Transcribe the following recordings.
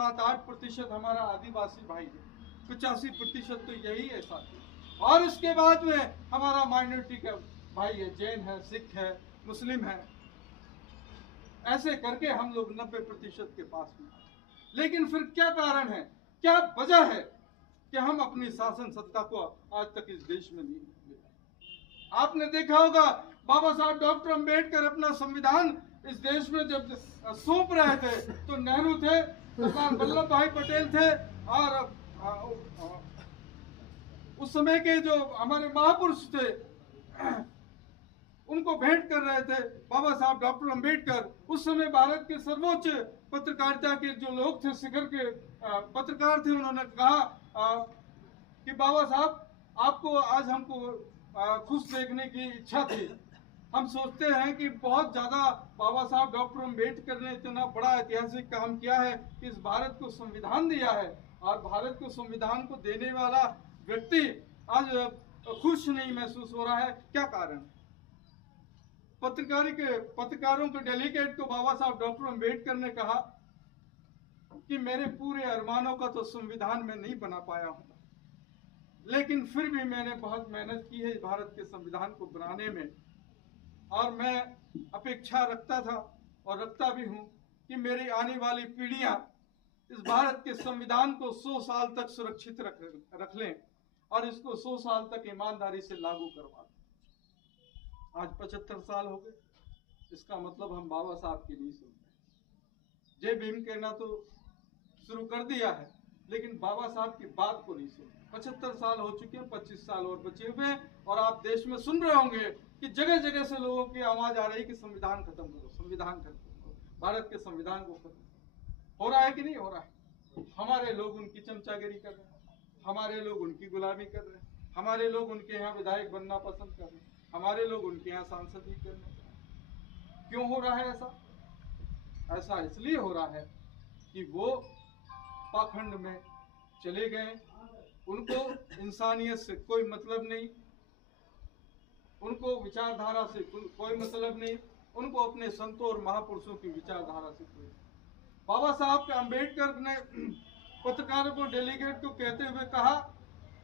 7-8% हमारा आदिवासी भाई है, 85% तो यही है साथी। और इसके बाद में हमारा माइनॉरिटी का भाई है, जैन है, सिख है, मुस्लिम है। ऐसे करके हम लोग 90% के पास में। लेकिन फिर क्या कारण है, क्या वजह है कि हम अपनी शासन सत्ता को आज तक इस देश में नहीं मिला? आपने देखा होगा बाबा साहब डॉक्टर अंबेडकर अपना संविधान इस देश में जब सौंप रहे थे तो नेहरू थे, सरदार वल्लभ भाई पटेल थे, और उस समय के जो हमारे महापुरुष थे उनको भेंट कर रहे थे बाबा साहब डॉक्टर अंबेडकर। उस समय भारत के सर्वोच्च पत्रकारिता के जो लोग थे, शिखर के पत्रकार थे, उन्होंने कहा कि बाबा साहब आपको आज हमको खुश देखने की इच्छा थी। हम सोचते हैं कि बहुत ज्यादा बाबा साहब डॉक्टर अंबेडकर ने इतना बड़ा ऐतिहासिक काम किया है कि इस भारत को संविधान दिया है, और भारत को संविधान को देने वाला व्यक्ति आज खुश नहीं महसूस हो रहा है। क्या कारण? पत्रकारों के डेलीगेट को बाबा साहब डॉक्टर अंबेडकर ने कहा कि मेरे पूरे अरमानों का तो संविधान में नहीं बना पाया हूं, लेकिन फिर भी मैंने बहुत मेहनत की है भारत के संविधान को बनाने में, और मैं अपेक्षा रखता था और रखता भी हूं कि मेरी आने वाली पीढ़ियां इस भारत के संविधान को 100 साल तक सुरक्षित रख लें और इसको 100 साल तक ईमानदारी से लागू करवा दें। आज 75 साल हो गए, इसका मतलब हम बाबा साहब की नहीं सुन रहे। जय भीम कहना तो शुरू कर दिया है, लेकिन बाबा साहब की बात को नहीं सुन। 75 साल हो चुके हैं, 25 साल और बचे हुए हैं, और आप देश में सुन रहे होंगे कि जगह जगह से लोगों की आवाज आ रही कि संविधान खत्म करो, संविधान खत्म करो, भारत के संविधान को खत्म। हो रहा है कि नहीं हो रहा है? हमारे लोग उनकी चमचागिरी कर रहे हैं, हमारे लोग उनकी गुलामी कर रहे हैं, हमारे लोग उनके यहाँ विधायक बनना पसंद कर रहे हैं, हमारे लोग उनके यहाँ सांसद ही करने। क्यों हो रहा है ऐसा? ऐसा इसलिए हो रहा है कि वो पाखंड में चले गए, उनको इंसानियत से कोई मतलब नहीं, उनको विचारधारा से कोई मतलब नहीं, उनको अपने संतों और महापुरुषों की विचारधारा से कोई। बाबा साहब अंबेडकर ने पत्रकारों को, डेलीगेट को कहते हुए कहा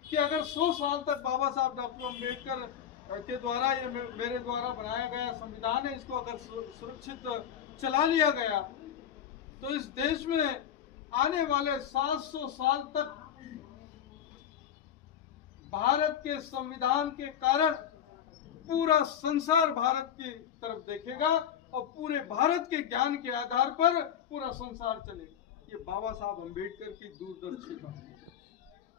कि अगर 100 साल तक बाबा साहब डॉक्टर अंबेडकर के द्वारा, ये मेरे द्वारा बनाया गया संविधान है, इसको अगर सुरक्षित चला लिया गया तो इस देश में आने वाले 700 साल तक भारत के संविधान के कारण पूरा संसार भारत की तरफ देखेगा और पूरे भारत के ज्ञान के आधार पर पूरा संसार चलेगा। ये बाबा साहब अंबेडकर की दूरदर्शी बात है।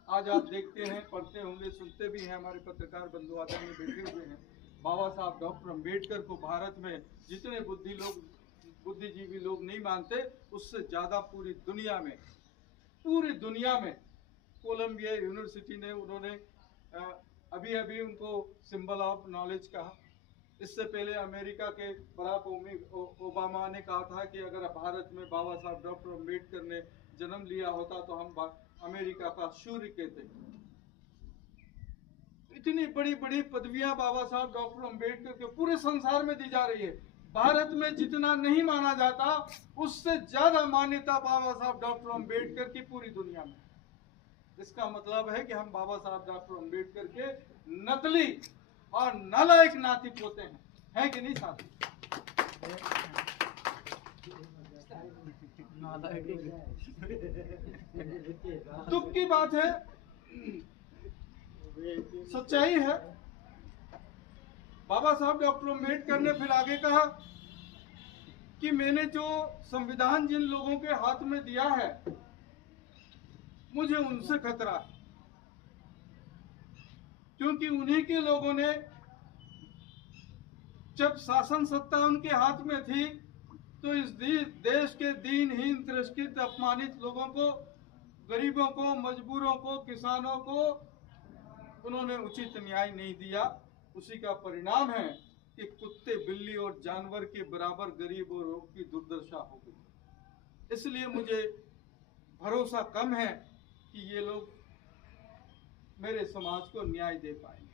आज आप देखते हैं, पढ़ते होंगे, सुनते भी हैं, हमारे पत्रकार बंधु आदर में बैठे हुए हैं। बाबा साहब डॉक्टर अंबेडकर को भारत में जितने बुद्धिजीवी लोग नहीं मानते, उससे ज्यादा पूरी दुनिया में कोलंबिया यूनिवर्सिटी ने, उन्होंने अभी उनको सिंबल ऑफ नॉलेज कहा। इससे पहले अमेरिका के बराक ओबामा ने कहा था कि अगर भारत में बाबा साहब डॉक्टर अंबेडकर ने जन्म लिया होता तो हम अमेरिका का सूर्य कहते। इतनी बड़ी बड़ी पदवियां बाबा साहब डॉक्टर अंबेडकर के पूरे संसार में दी जा रही है। भारत में जितना नहीं माना जाता, उससे ज्यादा मान्यता बाबा साहब डॉक्टर अंबेडकर की पूरी दुनिया में। इसका मतलब है कि हम बाबा साहब डॉक्टर अंबेडकर के नकली और नालायक नाती पोते हैं, है कि नहीं साथी? दुख की बात है, सच्चाई है। बाबा साहब डॉक्टर अंबेडकर ने फिर आगे कहा कि मैंने जो संविधान जिन लोगों के हाथ में दिया है, मुझे उनसे खतरा है, क्योंकि उन्हीं के लोगों ने, जब शासन सत्ता उनके हाथ में थी, तो इस देश के दीनहीन, तिरस्कृत, अपमानित लोगों को, गरीबों को, मजबूरों को, किसानों को उन्होंने उचित न्याय नहीं दिया। उसी का परिणाम है कि कुत्ते, बिल्ली और जानवर के बराबर गरीब और लोगों की दुर्दशा हो गई। इसलिए मुझे भरोसा कम है कि ये लोग मेरे समाज को न्याय दे पाएंगे।